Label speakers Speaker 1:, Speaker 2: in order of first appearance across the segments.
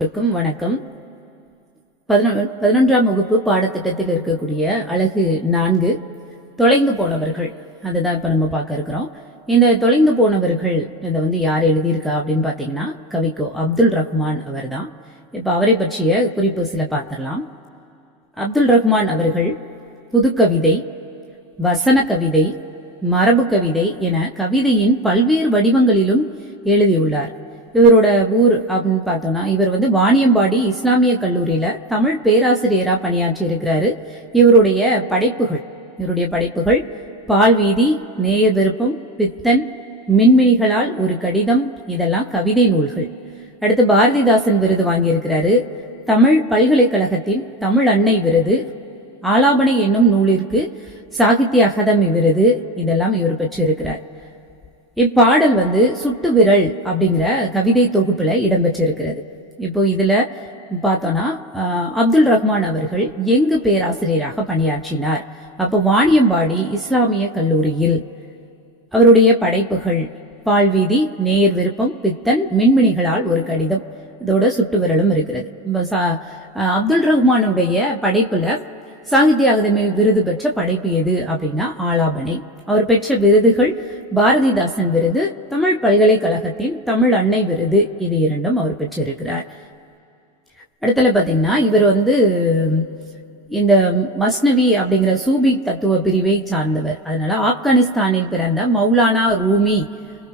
Speaker 1: அனைவருக்கும் வணக்கம். பதினொ- பதினொன்றாம் வகுப்பு பாடத்திட்டத்தில் இருக்கக்கூடிய அழகு நான்கு தொலைந்து போனவர்கள். அதுதான் இப்போ நம்ம பார்க்க இருக்கிறோம். இந்த தொலைந்து போனவர்கள் இதை வந்து யார் எழுதியிருக்கா அப்படின்னு பார்த்தீங்கன்னா கவிக்கோ அப்துல் ரஹ்மான் அவர்தான். இப்போ அவரை பற்றிய குறிப்பு சில பார்த்துடலாம். அப்துல் ரஹ்மான் அவர்கள் புதுக்கவிதை வசன கவிதை மரபு கவிதை என கவிதையின் பல்வேறு வடிவங்களிலும் எழுதியுள்ளார். இவரோட ஊர் அப்படின்னு பார்த்தோம்னா இவர் வந்து வாணியம்பாடி இஸ்லாமிய கல்லூரியில தமிழ் பேராசிரியரா பணியாற்றி இருக்கிறாரு. இவருடைய படைப்புகள் இவருடைய படைப்புகள் பால்வீதி நேய விருப்பம் பித்தன் மின்மினிகளால் ஒரு கடிதம் இதெல்லாம் கவிதை நூல்கள். அடுத்து பாரதிதாசன் விருது வாங்கியிருக்கிறாரு. தமிழ் பல்கலைக்கழகத்தின் தமிழ் அன்னை விருது ஆலாபனை என்னும் நூலிற்கு சாகித்ய அகாதமி விருது இதெல்லாம் இவர் பெற்றிருக்கிறார். இப்பாடல் வந்து சுட்டு விரல் அப்படிங்கிற கவிதை தொகுப்புல இடம்பெற்றிருக்கிறது. இப்போ இதுல பார்த்தோம்னா அப்துல் ரஹ்மான் அவர்கள் எங்கு பேராசிரியராக பணியாற்றினார்? அப்போ வாணியம்பாடி இஸ்லாமிய கல்லூரியில். அவருடைய படைப்புகள் பால்வீதி நேர் விருப்பம் பித்தன் மின்மினிகளால் ஒரு கடிதம் இதோட சுட்டு விரலும் இருக்கிறது. அப்துல் ரஹ்மானுடைய படைப்புல சாகித்ய அகாதமி விருது பெற்ற படைப்பு எது அப்படின்னா ஆலாபனை. அவர் பெற்ற விருதுகள் பாரதிதாசன் விருது தமிழ் பல்கலைக்கழகத்தின் தமிழ் அன்னை விருது இது இரண்டும் அவர் பெற்றிருக்கிறார். அடுத்தல பாத்தீங்கன்னா இவர் வந்து இந்த மஸ்னவி அப்படிங்கிற சூபி தத்துவ பிரிவை சார்ந்தவர். அதனால ஆப்கானிஸ்தானில் பிறந்த மௌலானா ரூமி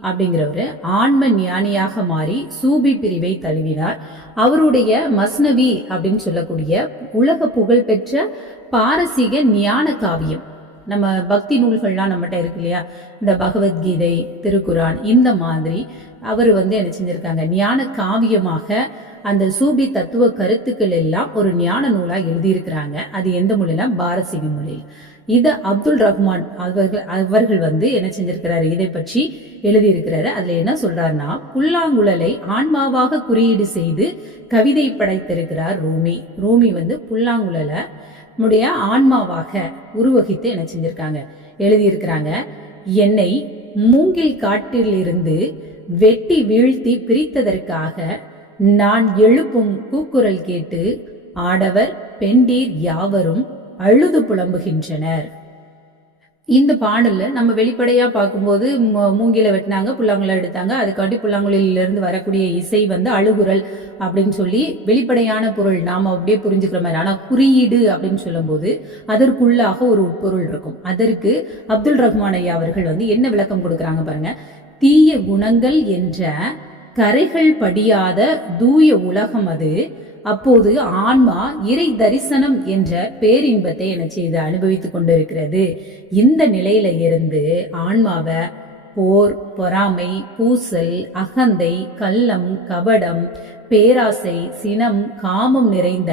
Speaker 1: அப்படிங்கிறவர் ஆன்ம ஞானியாக மாறி சூபி பிரிவை தழுவினார். அவருடைய மஸ்னவி அப்படின்னு சொல்லக்கூடிய உலக புகழ்பெற்ற பாரசீக ஞான காவியம் நம்ம பக்தி நூல்கள்லாம் நம்மகிட்ட இருக்கு இல்லையா? இந்த பகவத்கீதை திருக்குரான் இந்த மாதிரி அவர் வந்து என்ன செஞ்சிருக்காங்க? ஞான காவியமாக அந்த சூபி தத்துவ கருத்துக்கள் எல்லாம் ஒரு ஞான நூலா எழுதியிருக்கிறாங்க. அது எந்த மொழினா பாரசீக மொழியில் இதை அப்துல் ரஹ்மான் அவர்கள் அவர்கள் வந்து என்ன செஞ்சிருக்கிறாரு? இதை பற்றி எழுதியிருக்கிறாரு. அதுல என்ன சொல்றாருன்னா புல்லாங்குழலை ஆன்மாவாக குறியீடு செய்து கவிதை படைத்திருக்கிறார் ரூமி. ரூமி வந்து புல்லாங்குழலை நம்முடைய ஆன்மாவாக உருவகித்து என்ன செஞ்சிருக்காங்க? எழுதியிருக்கிறாங்க என்னை மூங்கில் காட்டிலிருந்து வெட்டி வீழ்த்தி பிரித்ததற்காக நான் எழுப்பும் கூக்குரல் கேட்டு ஆடவர் பெண்டீர் யாவரும் அழுது புலம்புகின்றனர். இந்த பாடல்ல நம்ம வெளிப்படையா பார்க்கும்போது மூங்கில வெட்டினாங்க புல்லாங்குழல் எடுத்தாங்க. அதுக்காண்டி புல்லாங்குழலில இருந்து வரக்கூடிய இசை வந்து அழுகுரல் அப்படின்னு சொல்லி வெளிப்படையான பொருள் நாம அப்படியே புரிஞ்சுக்கிற மாதிரி. ஆனா குறியீடு அப்படின்னு சொல்லும்போது அதற்குள்ளாக ஒரு உட்பொருள் இருக்கும். அதற்கு அப்துல் ரஹ்மான் ஐயா அவர்கள் வந்து என்ன விளக்கம் கொடுக்கறாங்க பாருங்க. தீய குணங்கள் என்ற கரைகள் படியாத தூய உலகம் அது. அப்போது ஆன்மா இறை தரிசனம் என்ற பேரின்பத்தை என்ன செய்து அனுபவித்துக் கொண்டிருக்கிறது. இந்த நிலையில இருந்து ஆன்மாவை போர் பொறாமை பூசல் அகந்தை கள்ளம் கபடம் பேராசை சினம் காமம் நிறைந்த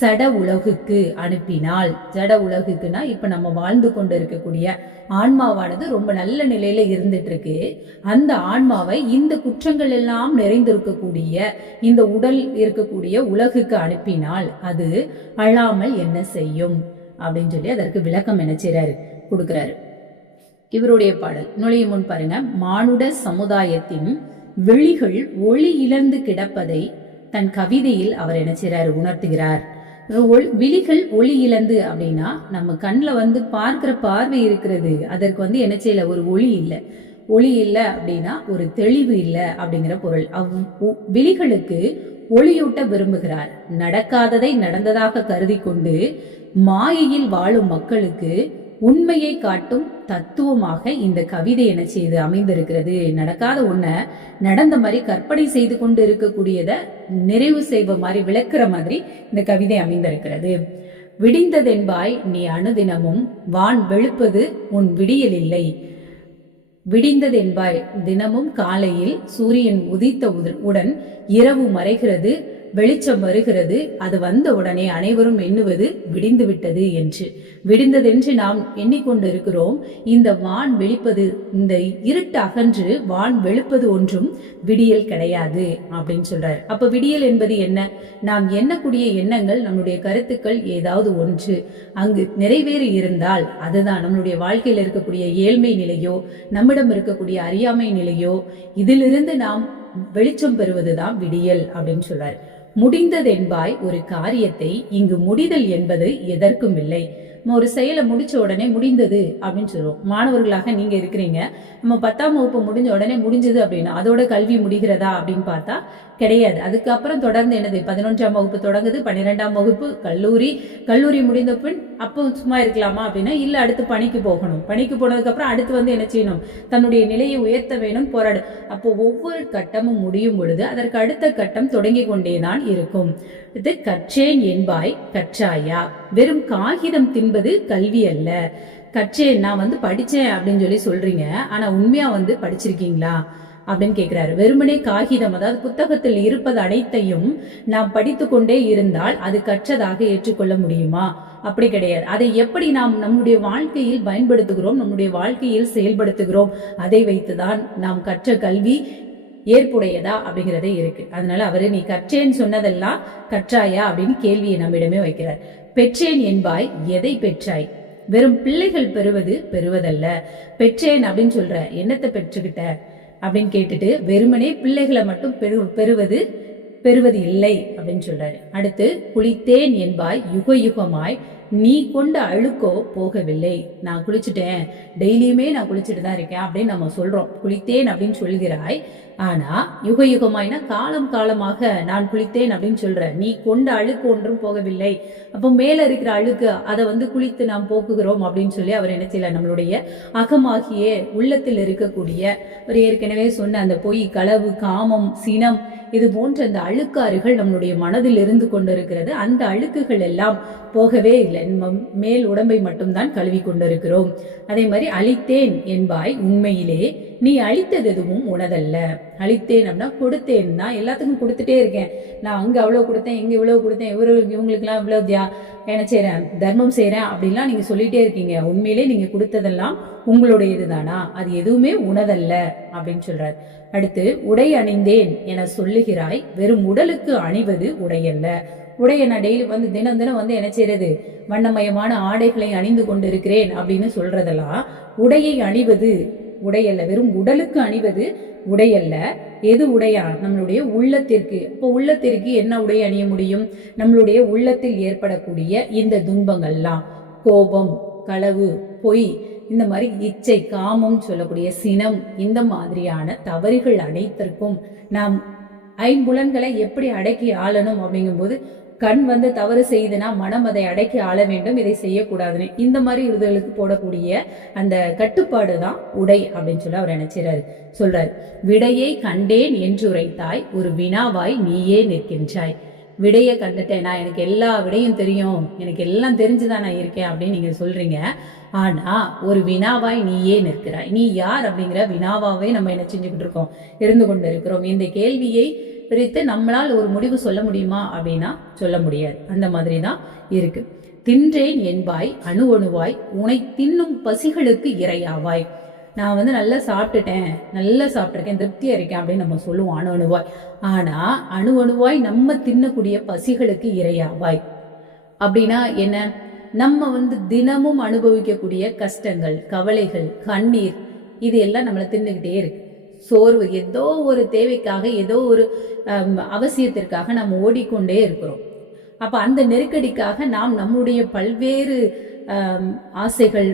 Speaker 1: சட உலகுக்கு அனுப்பினால் ஜட உலகுக்குன்னா இப்ப நம்ம வாழ்ந்து கொண்டு இருக்கக்கூடிய ஆன்மாவானது ரொம்ப நல்ல நிலையில இருந்துட்டு இருக்கு அந்த ஆன்மாவை இந்த குற்றங்கள் எல்லாம் நிறைந்திருக்கக்கூடிய இந்த உடல் இருக்கக்கூடிய உலகுக்கு அனுப்பினால் அது அழாமல் என்ன செய்யும்? அப்படின்னு சொல்லி அதற்கு விளக்கம் என்ன செய்றாரு கொடுக்கிறாரு. இவருடைய பாடல். நுழையும் முன் பாருங்க. மானுட சமுதாயத்தின் விழிகள் ஒளி இழந்து கிடப்பதை தன் கவிதையில் அவர் என்ன செய்கிறார் உணர்த்துகிறார். விழிகள் ஒளி இழந்து அப்படின்னா நம்ம கண்ணில் வந்து பார்க்கிற பார்வை இருக்கிறது. அதற்கு வந்து என்ன செய்யல? ஒரு ஒளி இல்லை. ஒளி இல்லை அப்படின்னா ஒரு தெளிவு இல்லை அப்படிங்கிற பொருள். அவ் உ- விழிகளுக்கு ஒளியூட்ட விரும்புகிறார். நடக்காததை நடந்ததாக கருதி கொண்டு மாயையில் வாழும் மக்களுக்கு உண்மையை காட்டும் தத்துவமாக இந்த கவிதை என்ன செய்து அமைந்திருக்கிறது? நடக்காத ஒண்ண நடந்த மாதிரி கற்பனை செய்து கொண்டு இருக்கக்கூடியத நிறைவு செய்வ மாதிரி விளக்குற மாதிரி இந்த கவிதை அமைந்திருக்கிறது. விடிந்ததென்பாய் நீ அணுதினமும் வான் வெளுப்பது உன் விடியல் இல்லை. விடிந்ததென்பாய் தினமும் காலையில் சூரியன் உதித்த உடன் இரவு மறைகிறது வெளிச்சம் வருகிறது. அது வந்த உடனே அனைவரும் எண்ணுவது விடிந்து விட்டது என்று. விடிந்ததென்று நாம் எண்ணிக்கொண்டிருக்கிறோம். இந்த வான் வெளிப்பது இந்த இருட்டு அகன்று வான் வெளுப்பது ஒன்றும் விடியல் கிடையாது அப்படின்னு சொல்றாரு. அப்ப விடியல் என்பது என்ன? நாம் எண்ணக்கூடிய எண்ணங்கள் நம்முடைய கருத்துக்கள் ஏதாவது ஒன்று. அங்கு நிறைவேறி இருந்தால் அதுதான் நம்மளுடைய வாழ்க்கையில் இருக்கக்கூடிய ஏழ்மை நிலையோ நம்மிடம் இருக்கக்கூடிய அறியாமை நிலையோ இதிலிருந்து நாம் வெளிச்சம் பெறுவதுதான் விடியல் அப்படின்னு சொல்றாரு. முடிந்ததென்பாய் ஒரு காரியத்தை இங்கு முடிதல் என்பது எதற்கும் இல்லை. நம்ம ஒரு செயலை முடிச்ச உடனே முடிந்தது அப்படின்னு சொல்லுவோம். மாணவர்களாக நீங்க இருக்கிறீங்க. நம்ம பத்தாம் வகுப்பு முடிஞ்ச உடனே முடிஞ்சது அப்படின்னா அதோட கல்வி முடிகிறதா அப்படின்னு பார்த்தா கிடையாது. அதுக்கப்புறம் தொடர்ந்து என்னது? பதினொன்றாம் வகுப்பு தொடங்குது பன்னிரெண்டாம் வகுப்பு கல்லூரி கல்லூரி முடிந்த பின் அப்போ சும்மா இருக்கலாமா அப்படின்னா இல்லை அடுத்து பணிக்கு போகணும். பணிக்கு போனதுக்கப்புறம் அடுத்து வந்து என்ன செய்யணும்? தன்னுடைய நிலையை உயர்த்த வேணும் போராடு. அப்போ ஒவ்வொரு கட்டமும் முடியும் பொழுது அதற்கு அடுத்த கட்டம் தொடங்கி கொண்டேதான் இருக்கும். இது கற்றேன் என்பாய் கற்றாயா? வெறும் காகிதம் தின்பது கல்வி அல்ல. கற்றேன் நான் வந்து படித்தேன் அப்படின்னு சொல்லி சொல்றீங்க. ஆனால் உண்மையாக வந்து படிச்சிருக்கீங்களா? அப்படின்னு கேட்கிறாரு வெறுமனே காகிதம் அதாவது புத்தகத்தில் இருப்பது அனைத்தையும் நாம் படித்து கொண்டே இருந்தால் அது கற்றதாக ஏற்றுக்கொள்ள முடியுமா? அப்படி கிடையாது. அதை எப்படி நாம் நம்முடைய வாழ்க்கையில் பயன்படுத்துகிறோம் நம்முடைய வாழ்க்கையில் செயல்படுத்துகிறோம் அதை வைத்துதான் நாம் கற்ற கல்வி ஏற்புடையதா அப்படிங்கிறதே இருக்கு. அதனால அவரு நீ கற்றேன்னு சொன்னதெல்லாம் கற்றாயா? அப்படின்னு கேள்வியை நம்மிடமே வைக்கிறார். பெற்றேன் என்பாய் எதை பெற்றாய்? வெறும் பிள்ளைகள் பெறுவது பெறுவதல்ல. பெற்றேன் அப்படின்னு சொல்ற என்னத்தை பெற்றுக்கிட்ட? அப்படின்னு கேட்டுட்டு வெறுமனே பிள்ளைகளை மட்டும் பெரு பெறுவது பெறுவது இல்லை அப்படின்னு சொல்றாரு. அடுத்து குளித்தேன் என்பாய் யுக யுகமாய் நீ கொண்ட அழுக்கோ போகவில்லை. நான் குளிச்சுட்டேன். டெய்லியுமே நான் குளிச்சுட்டு தான் இருக்கேன் அப்படின்னு நம்ம சொல்றோம். குளித்தேன் அப்படின்னு சொல்கிறாய். ஆனா யுக யுகமாய்னா காலம் காலமாக நான் குளித்தேன் அப்படின்னு சொல்ற. நீ கொண்ட அழுக்கு ஒன்றும் போகவில்லை. அப்போ மேல இருக்கிற அழுக்கு அதை வந்து குளித்து நாம் போக்குகிறோம் அப்படின்னு சொல்லி அவர் என்ன செய்யல? நம்மளுடைய அகமாகிய உள்ளத்தில் இருக்கக்கூடிய ஒரு ஏற்கனவே சொன்ன அந்த பொய் களவு காமம் சினம் இது போன்ற அந்த அழுக்காறுகள் நம்மளுடைய மனதில் இருந்து கொண்டிருக்கிறது. அந்த அழுக்குகள் எல்லாம் போகவே இல்லை. மேல் உடம்பை மட்டும்தான் கழுவி கொண்டிருக்கிறோம். அதே மாதிரி அழித்தேன் என்பாய் உண்மையிலே. நீ அழித்தது எதுவும் உனதல்ல. அழித்தேன் அப்படின்னா கொடுத்தேன். நான் எல்லாத்துக்கும் கொடுத்துட்டே இருக்கேன். நான் அங்கே அவ்வளோ கொடுத்தேன் இங்கே இவ்வளோ கொடுத்தேன் இவரு இவங்களுக்குலாம் இவ்வளோ தியா என்ன செய்கிறேன் தர்மம் செய்கிறேன் அப்படின்லாம் நீங்கள் சொல்லிட்டே இருக்கீங்க. உண்மையிலே நீங்கள் கொடுத்ததெல்லாம் உங்களுடையது தானா அது எதுவுமே உனதல்ல அப்படின்னு சொல்கிறார் அடுத்து உடை அணிந்தேன் என சொல்லுகிறாய். வெறும் உடலுக்கு அணிவது உடையல்ல. உடைய நான் டெய்லி வந்து தினம் தினம் வந்து என்ன செய்யறது வண்ணமயமான ஆடைகளை அணிந்து கொண்டிருக்கிறேன் அப்படின்னு சொல்றதெல்லாம் உடையை அணிவது. உடையல்ல வெறும் உடலுக்கு அணிவது. உடையல்ல எது உடையா? நம்மளுடைய உள்ளத்திற்கு. இப்போ உள்ளத்திற்கு என்ன உடை அணிய முடியும்? நம்மளுடைய உள்ளத்தில் ஏற்படக்கூடிய இந்த துன்பங்கள்லாம் கோபம் களவு பொய் இந்த மாதிரி இச்சை காமம் சொல்லக்கூடிய சினம் இந்த மாதிரியான தவறுகள் அனைத்திற்கும் நாம் ஐம்புலன்களை எப்படி அடக்கி ஆளணும் அப்படிங்கும்போது கண் வந்து தவறு செய்துனா மனம் அதை அடக்கி ஆள வேண்டும் இதை செய்யக்கூடாதுன்னு. இந்த மாதிரி இதுகளுக்கு போடக்கூடிய அந்த கட்டுப்பாடு தான் உடை அப்படின்னு சொல்லி அவர் நினைச்சிறாரு. சொல்றாரு விடையை கண்டேன் என்று உரைத்தாய் ஒரு வினாவாய் நீயே நிற்கின்றாய். விடையை கண்டுட்டேன்? நான் எனக்கு எல்லா விடையும் தெரியும். எனக்கு எல்லாம் தெரிஞ்சுதான் நான் இருக்கேன் அப்படின்னு நீங்க சொல்றீங்க. ஆனா ஒரு வினாவாய் நீயே நிற்கிறாய். நீ யார் அப்படிங்கிற வினாவாவே நம்ம என்ன செஞ்சுக்கிட்டு இருக்கோம்? இருந்து கொண்டு இருக்கிறோம். இந்த கேள்வியை பிரித்து நம்மளால் ஒரு முடிவு சொல்ல முடியுமா அப்படின்னா சொல்ல முடியாது. அந்த மாதிரி தான் இருக்கு. தின்றேன் என்பாய் அணு அணுவாய் உனை தின்னும் பசிகளுக்கு இரையாவாய். நான் வந்து நல்லா சாப்பிட்டுட்டேன் நல்லா சாப்பிட்ருக்கேன் திருப்தியா இருக்கேன் அப்படின்னு நம்ம சொல்லுவோம் அணு அணுவாய். ஆனா அணு அணுவாய் நம்ம தின்னக்கூடிய பசிகளுக்கு இரையாவாய். அப்படின்னா என்ன? நம்ம வந்து தினமும் அனுபவிக்கக்கூடிய கஷ்டங்கள் கவலைகள் கண்ணீர் இது எல்லாம் நம்மளை தின்னுக்கிட்டே இருக்கு. சோர்வு ஏதோ ஒரு தேவைக்காக ஏதோ ஒரு அவசியத்திற்காக நாம் ஓடிக்கொண்டே இருக்கிறோம். அப்ப அந்த நெருக்கடிக்காக நாம் நம்முடைய பல்வேறு ஆசைகள்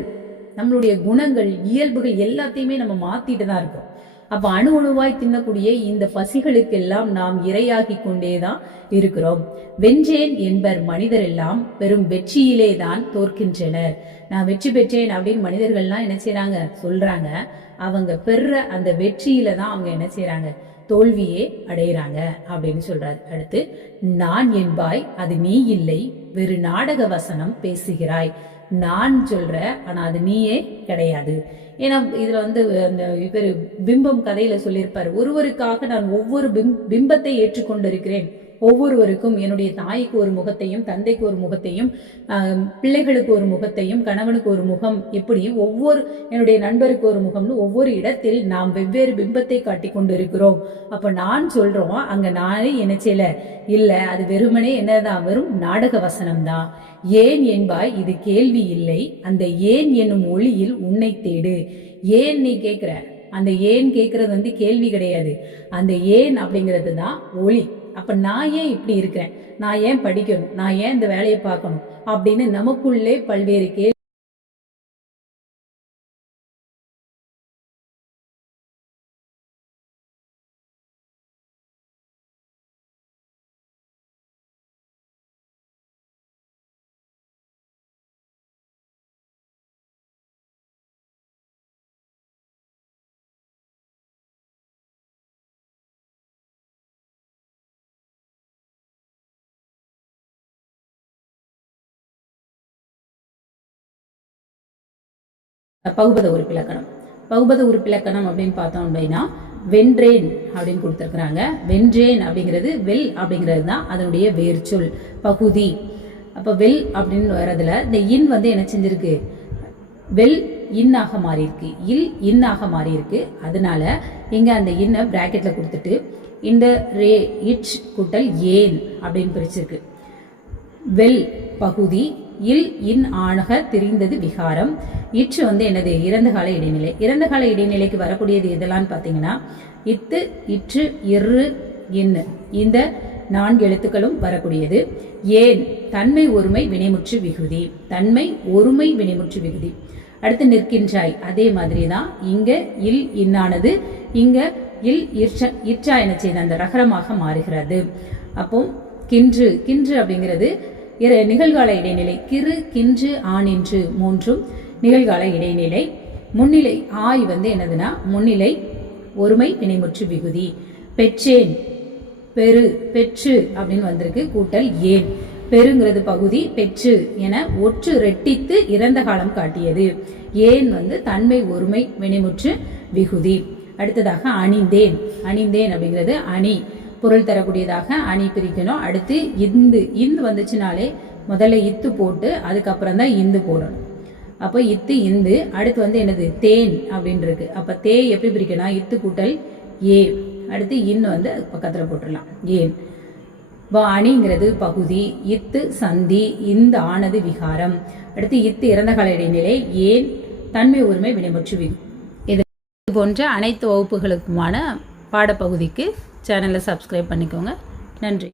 Speaker 1: நம்மளுடைய குணங்கள் இயல்புகள் எல்லாத்தையுமே நம்ம மாத்திட்டு தான் இருக்கோம். அப்ப அணு அணுவாய் தின்னக்கூடிய இந்த பசிகளுக்கெல்லாம் நாம் இரையாகி கொண்டேதான் இருக்கிறோம். வென்றேன் என்பர் மனிதர் எல்லாம் பெரும் வெற்றியிலே தான் தோற்கின்றனர். நான் வெற்றி பெற்றேன் அப்படின்னு மனிதர்கள்லாம் என்ன செய்யறாங்க சொல்றாங்க. அவங்க பெறுற அந்த வெற்றியில தான் அவங்க என்ன செய்யறாங்க தோல்வியே அடையிறாங்க அப்படின்னு சொல்றாரு. அடுத்து நான் என்பாய் அது நீ இல்லை. வெறு நாடக வசனம் பேசுகிறாய். நான் சொல்ற ஆனா அது நீயே கிடையாது. ஏன்னா இதுல வந்து அந்த இவர் பிம்பம் கதையில சொல்லியிருப்பாரு ஒருவருக்காக நான் ஒவ்வொரு பிம் பிம்பத்தை ஏற்றுக்கொண்டிருக்கிறேன். ஒவ்வொருவருக்கும் என்னுடைய தாய்க்கு ஒரு முகத்தையும் தந்தைக்கு ஒரு முகத்தையும் பிள்ளைகளுக்கு ஒரு முகத்தையும் கணவனுக்கு ஒரு முகம் இப்படி ஒவ்வொரு என்னுடைய நண்பருக்கு ஒரு முகம்னு ஒவ்வொரு இடத்தில் நாம் வெவ்வேறு பிம்பத்தை காட்டி கொண்டு இருக்கிறோம் அப்ப நான் சொல்றோம் அங்க நானே என்ன செய்யல? இல்ல அது வெறுமனே என்னதான் வெறும் நாடக வசனம் தான் ஏன் என்பாய் இது கேள்வி இல்லை. அந்த ஏன் என்னும் ஒளியில் உன்னை தேடு. ஏன் நீ கேட்கிற? அந்த ஏன் கேட்கறது வந்து கேள்வி கிடையாது. அந்த ஏன் அப்படிங்கிறது தான் ஒளி. அப்ப நான் ஏன் இப்படி இருக்கிறேன்? நான் ஏன் படிக்கணும்? நான் ஏன் இந்த வேலையை பார்க்கணும்? அப்படின்னு நமக்குள்ளே பல்வேறு கேள்வி பகுபத உறுப்பிலக்கணம். பகுபத உறுப்பிலக்கணம் அப்படின்னு பார்த்தோம் அப்படின்னா வென்றேன் அப்படின்னு கொடுத்துருக்குறாங்க. வென்றேன் அப்படிங்கிறது வெல் அப்படிங்கிறது தான் அதனுடைய வேர்ச்சொல் பகுதி. அப்போ வெல் அப்படின்னு வர்றதுல இந்த இன் வந்து என்ன செஞ்சிருக்கு? வெல் இன்னாக மாறி இருக்கு இல் இன்னாக மாறி இருக்கு அதனால இங்க அந்த இன்னை பிராக்கெட்ல கொடுத்துட்டு இந்த ரே இட்ச் கூட்டல் ஏன் அப்படின்னு பிரிச்சிருக்கு. வெல் பகுதி இல் இன் ஆணக தெரிந்தது விகாரம். இற்று வந்து என்னது? இறந்த கால இடைநிலை. இறந்த கால இடைநிலைக்கு வரக்கூடியது எதெல்லாம் பார்த்தீங்கன்னா இத்து இற்று இரு இன்னு இந்த நான்கு எழுத்துக்களும் வரக்கூடியது. ஏன்? தன்மை ஒருமை வினைமுற்று விகுதி. தன்மை ஒருமை வினைமுற்று விகுதி. அடுத்து நிற்கின்றாய். அதே மாதிரி தான் இங்க இல் இன்னானது. இங்க இல் இற்ற இற்றா என செய்த அந்த ரகரமாக மாறுகிறது. அப்போ கின்று. கின்று அப்படிங்கிறது இரு நிகழ்கால இடைநிலை கிறு கின்று ஆனின்று மூன்றும் நிகழ்கால இடைநிலை. முன்னிலை ஆய் வந்து என்னதுன்னா முன்னிலை ஒருமை வினைமுற்று விகுதி. பெற்றேன் பெரு பெற்று அப்படின்னு வந்திருக்கு கூட்டல் ஏன். பெருங்கிறது பகுதி பெற்று என ஒற்று ரெட்டித்து இறந்த காலம் காட்டியது. ஏன் வந்து தன்மை ஒருமை வினைமுற்று விகுதி. அடுத்ததாக அணிந்தேன் அணிந்தேன் அப்படிங்கிறது அணி. பொருள் தரக்கூடியதாக அணி பிரிக்கணும். அடுத்து இந்து. இந்து வந்துச்சுனாலே முதல்ல இத்து போட்டு அதுக்கப்புறம் தான் இந்து போடணும். அப்போ இத்து இந்து. அடுத்து வந்து என்னது? தேன் அப்படின்னு இருக்கு அப்போ தே எப்படி பிரிக்கணும் இத்து கூட்டல் ஏ. அடுத்து இன்னு வந்து பக்கத்தில் போட்டுடலாம். ஏன்? அணிங்கிறது பகுதி. இத்து சந்தி. இந்த ஆனது விகாரம். அடுத்து இத்து இறந்த கால இடைநிலை ஏன்? தன்மை உரிமை வினைமுற்று இது போன்ற அனைத்து வகுப்புகளுக்குமான பாடப்பகுதிக்கு சேனலை சப்ஸ்கிரைப் பண்ணிக்கோங்க. நன்றி.